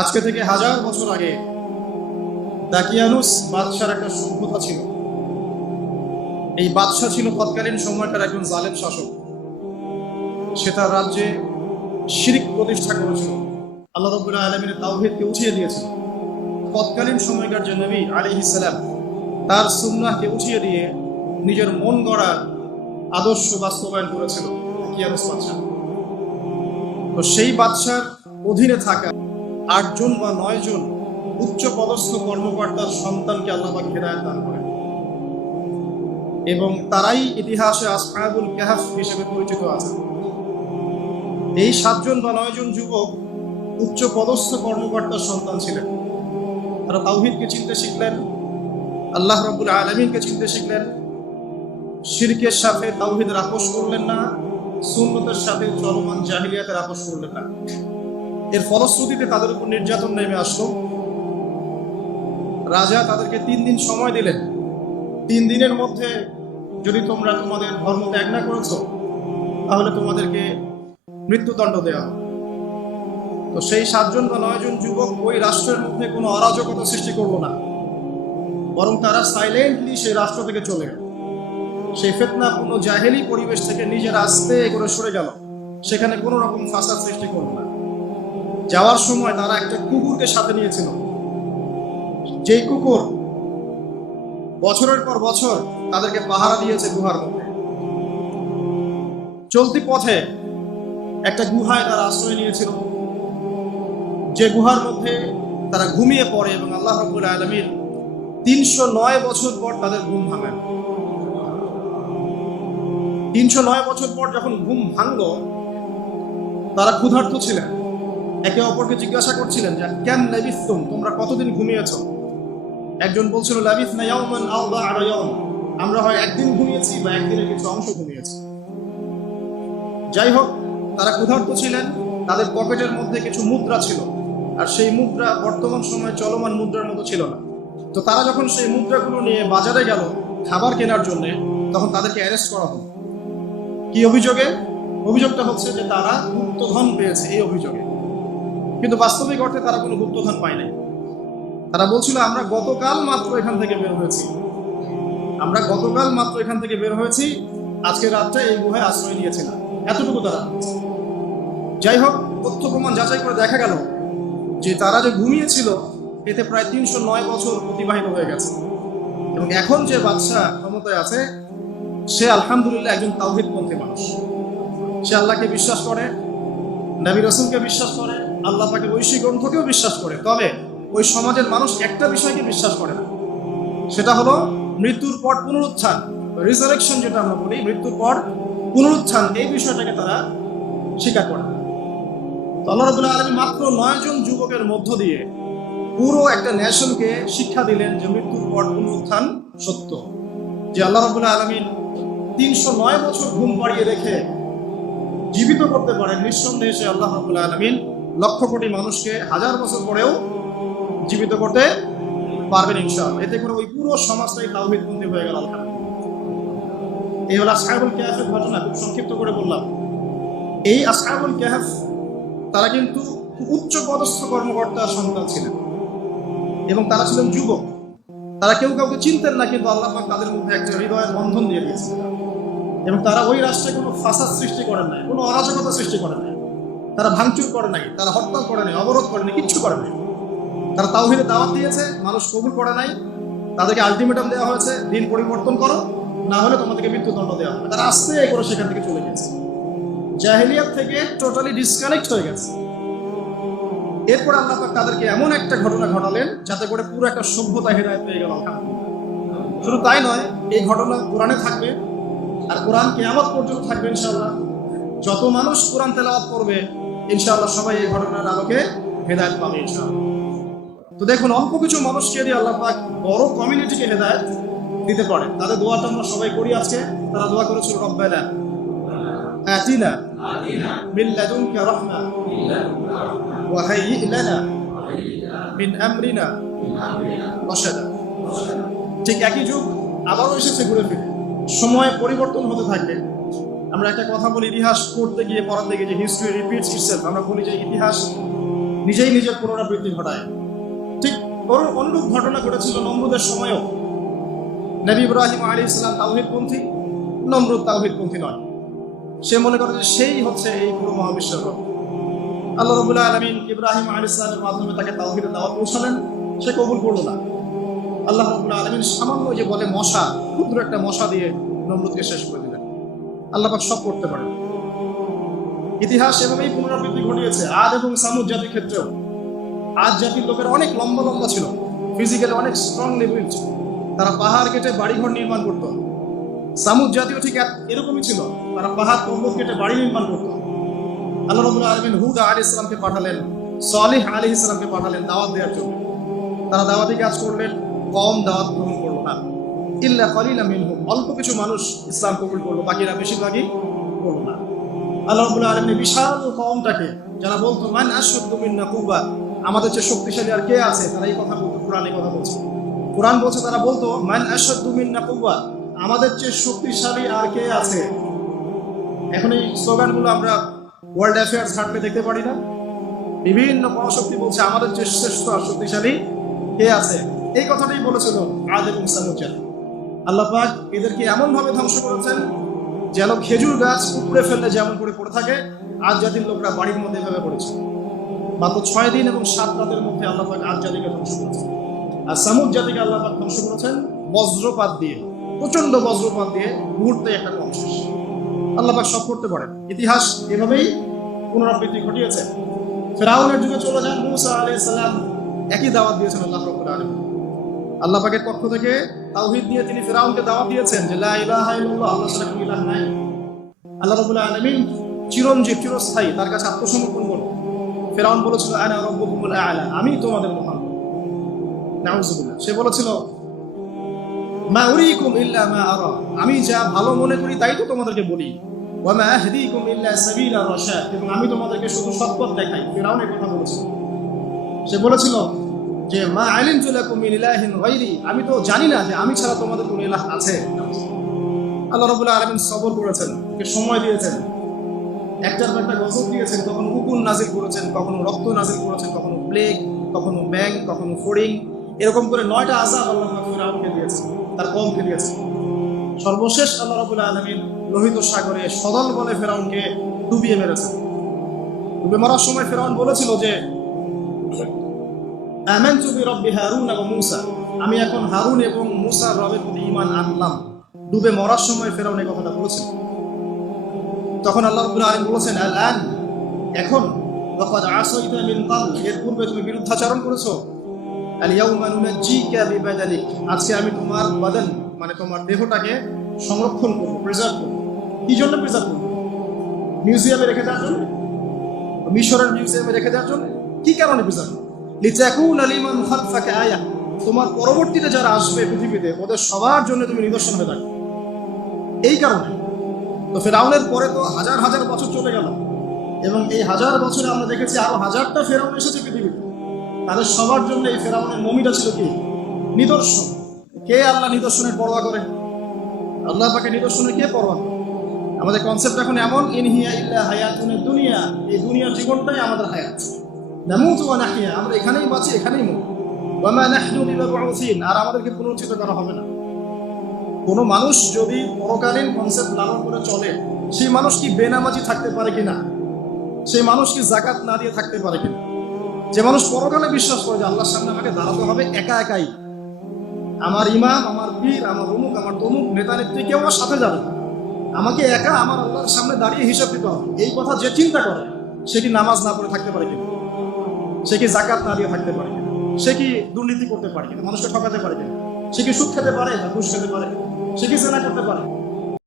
আজকে থেকে হাজার বছর আগে দাকিয়ানুস বাদশার একটা সভ্যতা ছিল। এই বাদশাহ ছিল তৎকালীন সময়কার একজন জালেম শাসক। সে তার রাজ্যে শিরিক প্রতিষ্ঠা করেছিল। আল্লাহ রব্বুল্লাহ আলমিনের তাওহিদকে উঠিয়ে দিয়েছিল তৎকালীন সময়কার যে নবী আলী ইসালাম তার সুন্নাহকে উঠিয়ে দিয়ে নিজের মন গড়া আদর্শ বাস্তবায়ন করেছিল কিয়ানুস বাদশাহ। তো সেই বাদশার অধীনে থাকা আটজন বা নয় জন উচ্চ পদস্থ কর্মকর্তার সন্তানকে আল্লাহ হেদায়ত দান করেন। এবং তারাই ইতিহাসে আসহাবুল কাহাফ হিসেবে পরিচিত আছে এই সাতজন বা নয় জন যুবক উচ্চ পদস্থ কর্মকর্তার সন্তান ছিলেন। তারা তাওহিদকে চিনতে শিখলেন, আল্লাহ রব্বুল আলমিনকে চিনতে শিখলেন। শিরকের সাথে তাওহিদের আপোষ করলেন না, সুন্নতের সাথে চলমান জাহিলিয়াতের আপোষ করলেন না। এর ফলশ্রুতিতে তাদের উপর নির্যাতন নেমে আসলো। রাজা তাদেরকে তিন দিন সময় দিলেন। তিন দিনের মধ্যে যদি তোমরা তোমাদের ধর্ম ত্যাগ না করেছ, তাহলে তোমাদেরকে মৃত্যুদণ্ড দেওয়া তো সেই সাতজন বা নয়জন যুবক ওই রাষ্ট্রের মধ্যে কোনো অরাজকতা সৃষ্টি করব না। বরং তারা সাইলেন্টলি সেই রাষ্ট্র থেকে চলে গেল। সেই ফেতনাপূর্ণ জাহেলি পরিবেশ থেকে নিজের আস্তে করে সরে গেল। সেখানে কোনো রকম ফাসাদ সৃষ্টি করল না। যাওয়ার সময় তারা একটা কুকুরকে সাথে নিয়েছিল। যেই কুকুর বছরের পর বছর তাদেরকে পাহারা দিয়েছে গুহার মধ্যে। চলতি পথে একটা গুহায় তারা আশ্রয় নিয়েছিল। যে গুহার মধ্যে তারা ঘুমিয়ে পড়ে এবং আল্লাহ রব্বুল আলমীর তিনশো নয় বছর পর তাদের ঘুম ভাঙেন তিনশো নয় বছর পর যখন ঘুম ভাঙল, তারা ক্ষুধার্ত ছিলেন। একে অপরকে জিজ্ঞাসা করছিলেন যে, কেন লেবিস্তুম? তোমরা কতদিন ঘুমিয়েছ? একজন বলছিল লাবিস না ইয়াউমান আও বা আরায়াম আমরা হয় একদিন ঘুমিয়েছি বা একদিনের কিছু অংশ ঘুমিয়েছি। যাই হোক, তারা ক্ষুধার্ত ছিলেন, তাদের পকেটের মধ্যে কিছু মুদ্রা ছিল, আর সেই মুদ্রা বর্তমান সময়ে চলমান মুদ্রার মতো ছিল না। তো তারা যখন সেই মুদ্রাগুলো নিয়ে বাজারে গেল খাবার কেনার জন্য, তখন তাদেরকে অ্যারেস্ট করা হলো। কি অভিযোগে? অভিযোগটা হচ্ছে যে তারা গুপ্তধন পেয়েছে এই অভিযোগে। কিন্তু বাস্তবিক অর্থে তারা কোনো গুপ্তধন পায় নাই। তারা বলছিল, আমরা গতকাল মাত্র এখান থেকে বের হয়েছি। আমরা গতকাল মাত্র এখান থেকে বের হয়েছি। আজকে রাতটা এই গুহায় আশ্রয় নিয়েছিলাম। এতটুকু তারা যাই হোক, তথ্য প্রমাণ যাচাই করে দেখা গেল যে তারা যে ঘুমিয়েছিল, এতে প্রায় তিনশো নয় বছর অতিবাহিত হয়ে গেছে। এবং এখন যে বাদশাহ ক্ষমতায় আছে, সে আলহামদুলিল্লাহ একজন তাওহিদপন্থী মানুষ। সে আল্লাহকে বিশ্বাস করে, নবী রসুলকে বিশ্বাস করে আল্লাহ তাকে ঐশী গ্রন্থকেও বিশ্বাস করে। তবে ওই সমাজের মানুষ একটা বিষয়কে বিশ্বাস করে না। সেটা হলো মৃত্যুর পর পুনরুত্থান। রিজারেকশন যেটা আমরা বলি, মৃত্যুর পর পুনরুত্থান, এই বিষয়টাকে তারা স্বীকার করে আল্লাহ রবুল্লাহ আলমী মাত্র যুবকের মধ্য দিয়ে পুরো একটা নেশনকে শিক্ষা দিলেন যে মৃত্যুর পর পুনরুত্থান সত্য। যে আল্লাহ রবুল্লাহ আলমিন তিনশো নয় বছর ঘুম পাড়িয়ে রেখে জীবিত করতে পারেন, নিঃসন্দেহে সে আল্লাহ রবুল্লাহ আলমিন লক্ষ কোটি মানুষকে হাজার বছর পরেও জীবিত করতে পারবেন ইনশাআল্লাহ। এতে করে ওই পুরো সমাজটাই তাওহিদবন্দি হয়ে গেল এই হলো আসহাবুল ক্যাহাফের ঘটনা খুব সংক্ষিপ্ত করে বললাম। এই আসহাবুল ক্যাহাফ তারা কিন্তু উচ্চ পদস্থ কর্মকর্তার সন্তান ছিলেন। এবং তারা ছিলেন যুবক। তারা কেউ কাউকে চিনতেন না, কিন্তু আল্লাহ তাদের মধ্যে একটা হৃদয়ের বন্ধন দিয়ে দিয়েছিলেন এবং তারা ওই রাষ্ট্রে কোনো ফাসাদ সৃষ্টি করেন নাই, কোনো অরাজকতা সৃষ্টি করেন নাই। তারা ভাঙচুর করে নাই, তারা হরতাল করে নাই, অবরোধ করে নাই, কিচ্ছু করে নাই। তারা তাওহিদে দাওয়াত দিয়েছে, মানুষ কবুল করে নাই, তাদেরকে আলটিমেটাম দেওয়া হয়েছে, দিন পরিবর্তন করো, না হলে তোমাদেরকে মৃত্যুদণ্ড দেওয়া হবে। তারা আস্তে করে সেখান থেকে চলে গেছে। জাহেলিয়াত থেকে টোটালি ডিসকানেক্ট হয়ে গেছে। এরপর আল্লাহ পাক তাদেরকে এমন একটা ঘটনা ঘটালেন, যাতে করে পুরো একটা সভ্যতা হেদায়ত পেয়ে গেল শুধু তাই নয়, এই ঘটনা কোরআনে থাকবে, আর কোরআন কেয়ামত পর্যন্ত থাকবে ইনশাআল্লাহ। যত মানুষ কোরআন তেলাওয়াত করবে ইনশাআল্লাহ সবাই এই ঘটনার আলোকে হেদায়ত পাবে তো দেখুন, অল্প কিছু মানুষকে দিয়ে আল্লাহ পাক বড় কমিউনিটিকে হেদায়ত দিতে পারে তাদের দোয়াটা আমরা সবাই করি আজকে। তারা দোয়া করেছিল, রব্বানা আতিনা মিন লাদুনকা রাহমা ওয়া হাইয়্ লানা মিন আমরিনা রশাদা। ঠিক একই যুগ আবারও এসেছে ঘুরে ফিরে। সময় পরিবর্তন হতে থাকবে। আমরা একটা কথা বলি, ইতিহাস পড়তে গিয়ে, পড়াতে গিয়ে যে হিস্ট্রি রিপিটস ইটসেলফ আমরা বলি যে ইতিহাস নিজেই নিজের পুনরাবৃত্তি ঘটায়। ঠিক অনুরূপ ঘটনা ঘটেছিল নমরুদের সময়ও। নবী ইব্রাহিম আলী ইসলাম তাওহিদপন্থী, নমরুদ তাওহিদপন্থী নয়। সে মনে করে যে সেই হচ্ছে এই পুরো মহাবিশ্বের রব। আল্লাহ রবুল্লাহ আলমিন ইব্রাহিম আলী ইসলামের মাধ্যমে তাকে তাওহিদের দাওয়াত পৌঁছালেন, সে কবুল করল না। আল্লাহ রবুল্লাহ আলমিন সামান্য যে বলে মশা, ক্ষুদ্র একটা মশা দিয়ে নমরুদকে শেষ করে দিলেন আল্লাহ পাক সব করতে পারেন। ইতিহাস এভাবেই পুনরাবৃত্তি ঘটিয়েছে। আদ এবং সামুদ জাতির ক্ষেত্রেও। আজ জাতির লোকের অনেক লম্বা লম্বা ছিল। ফিজিক্যালি অনেক স্ট্রংলি বিল্ড তারা পাহাড় কেটে বাড়িঘর নির্মাণ করত। সামুদ জাতীয় ঠিক এরকমই ছিল। তারা পাহাড় পর্বত কেটে বাড়ি নির্মাণ করত। আল্লাহ রবুল্লাহ আলমিন হুদ আলী ইসলামকে পাঠালেন। সালিহ আলী ইসলামকে পাঠালেন দাওয়াত দেওয়ার জন্য। তারা দাওয়াতি কাজ করলেন, কম দাওয়াত গ্রহণ না। ইল্লা অল্প কিছু মানুষ ইসলাম কবুল করল, বাকিরা বেশিরভাগই করল না। আল্লাহ আলামিন বিশাল কওমটাকে, যারা বলতো, মান আশাদ্দু মিন্না কুবা আমাদের যে শক্তিশালী আর কে আছে? তারা এই কথা বলতো, কোরআন এই কথা বলছে। কোরআন বলছে, তারা বলতো, মান মিন্না কুবা আমাদের যে শক্তিশালী আর কে আছে? এখন এই স্লোগানগুলো আমরা ওয়ার্ল্ড অ্যাফেয়ার্স ঘাটলে দেখতে পারি না। বিভিন্ন পরাশক্তি বলছে, আমাদের যে শ্রেষ্ঠ আর শক্তিশালী কে আছে? এই কথাটাই বলেছিল আদ এবং আল্লাহ পাক এদেরকে এমন ভাবে ধ্বংস করেছেন যেন খেজুর গাছ উপড়ে ফেললে যেমন করে পড়ে থাকে আজ জাতির লোকরা বাড়ির মধ্যে এভাবে পড়েছে। মাত্র ছয় দিন এবং সাত রাতের মধ্যে আল্লাহ পাক আজ জাতিকে ধ্বংস করেছেন। আর সামুদ জাতিকে আল্লাহ পাক ধ্বংস করেছেন বজ্রপাত দিয়ে প্রচণ্ড বজ্রপাত দিয়ে মুহূর্তে একটা কম শেষ আল্লাহ পাক সব করতে পারেন। ইতিহাস এভাবেই পুনরাবৃত্তি ঘটিয়েছে। ফেরাউনের যুগে চলে যান মুসা আলাইহিস সালাম। একই দাওয়াত দিয়েছেন আল্লাহ রাব্বুল আলামিন। আল্লাহ পাকের পক্ষ থেকে তাওহীদ দিয়ে তিনি ফেরাউনকে দাওয়াত দিয়েছেন যে, লা ইলাহা ইল্লাল্লাহ আল্লাহ ছাড়া কোনো ইলাহ নাই। আল্লাহ রাব্বুল আলামিন চিরঞ্জীব, চিরস্থায়ী তার কাছে আত্মসমর্পণ করো ফেরাউন বলেছিল, আনা রাব্বুকুমুল আ'লা, আমি তোমাদের মহান। নাউজুবিল্লাহ। সে বলেছিল, মা উরিকুম ইল্লা মা আরা, আমি যা ভালো মনে করি তাই তো তোমাদেরকে বলি। ওয়া মা আহদিকুম ইল্লা সাবিলা রাশাদ এবং আমি তোমাদেরকে শুধু সৎপথ দেখাই। ফেরাউন এই কথা বলেছিল। সে বলেছিল যে মা আলিম লাকুম মিন ইলাহিন গায়রি, আমি তো জানি না যে আমি ছাড়া তোমাদের কোনো ইলাহ আছে। আল্লাহ রাব্বুল আলামিন সবর করেছেন ওকে সময় দিয়েছেন, একটার পর একটা গজব দিয়েছেন, কখনো উকুন নাজিল করেছেন, কখনো রক্ত নাজিল করেছেন, কখনো প্লেগ কখনো ব্যাং কখনো ফড়িং এরকম করে নয়টা আজাব আল্লাহ ফিরাউনকে দিয়েছেন, তার কমকে দিয়েছেন। সর্বশেষ আল্লাহ রাব্বুল আলামিন লোহিত সাগরে সদল বলে ফেরাউনকে ডুবিয়ে মেরেছেন। ডুবে মারার সময় ফেরাউন বলেছিল যে আমানতু বিরাব্বি হারুন এবং মূসা। আমি এখন হারুন এবং মূসার রবের প্রতি ঈমান আনলাম। ডুবে মরার সময় ফেরাউন এই কথাটা বলেছিল। তখন আল্লাহ রাব্বুল আলামিন বলেছেন আল এখন ওয়াকাদ আসাইতা মিন ক্বাবল এর পূর্বে তুমি বিরুদ্ধাচরণ করেছ। আল ইয়াউমা নুনাজ্জিকা বিবাদানিক, আজকে আমি তোমার বাদন মানে তোমার দেহটাকে সংরক্ষণ করব প্রিজার্ভ করব। কি জন্য প্রিজার্ভ করব? মিউজিয়ামে রেখে দেওয়ার জন্য? মিশরের মিউজিয়ামে রেখে দেওয়ার জন্য? কি কারণে প্রিজার্ভ লিতাকুন আলিমান খালফাকা আয়া। তোমার পরবর্তীতে যারা আসবে পৃথিবীতে, ওদের সবার জন্য তুমি নিদর্শন হয়ে থাকবে। এই কারণে তো ফেরাউনের পরে তো হাজার হাজার বছর চলে গেল। এবং এই হাজার বছরে আমরা দেখেছি আরও হাজারটা ফেরাউন এসেছে পৃথিবীতে। তাদের সবার জন্য এই ফেরাউনের মমিটা ছিল কি? নিদর্শন। কে আল্লাহ নিদর্শনের পরোয়া করে? আল্লাহ পাকে নিদর্শনের কে পরোয়া আমাদের কনসেপ্ট এখন এমন ইনহিয়া ইল্লা হায়াতুনের দুনিয়া। এই দুনিয়ার জীবনটাই আমাদের হায়াত। নামুত ওয়া নাহিয়া আমরা এখানেই বাঁচি, এখানেই মরি ওয়া মা নাহনু বিমাবউসিন আর আমাদেরকে পুনরুত্থিত করা হবে না। কোনো মানুষ যদি পরকালীন কনসেপ্ট লালন করে চলে, সেই মানুষ কি বেনামাজি থাকতে পারে কিনা? সেই মানুষ কি জাকাত না দিয়ে থাকতে পারে কিনা? যে মানুষ পরকালে বিশ্বাস করে যে আল্লাহর সামনে আমাকে দাঁড়াতে হবে একা একাই। আমার ইমাম, আমার পীর, আমার অমুক, আমার তমুক, নেতা, নেত্রী কেউ আমার সাথে যাবে আমাকে একা আমার আল্লাহর সামনে দাঁড়িয়ে হিসাব দিতে হবে। এই কথা যে চিন্তা করে, সে কি নামাজ না পড়ে থাকতে পারে কিনা? সে কি জাকাত না দিয়ে থাকতে পারে সে কি দুর্নীতি করতে পারে মানুষকে ঠকাতে পারে সে কি সুখ খেতে পারে না ঘুষ খেতে পারে সে কি সেনা করতে পারে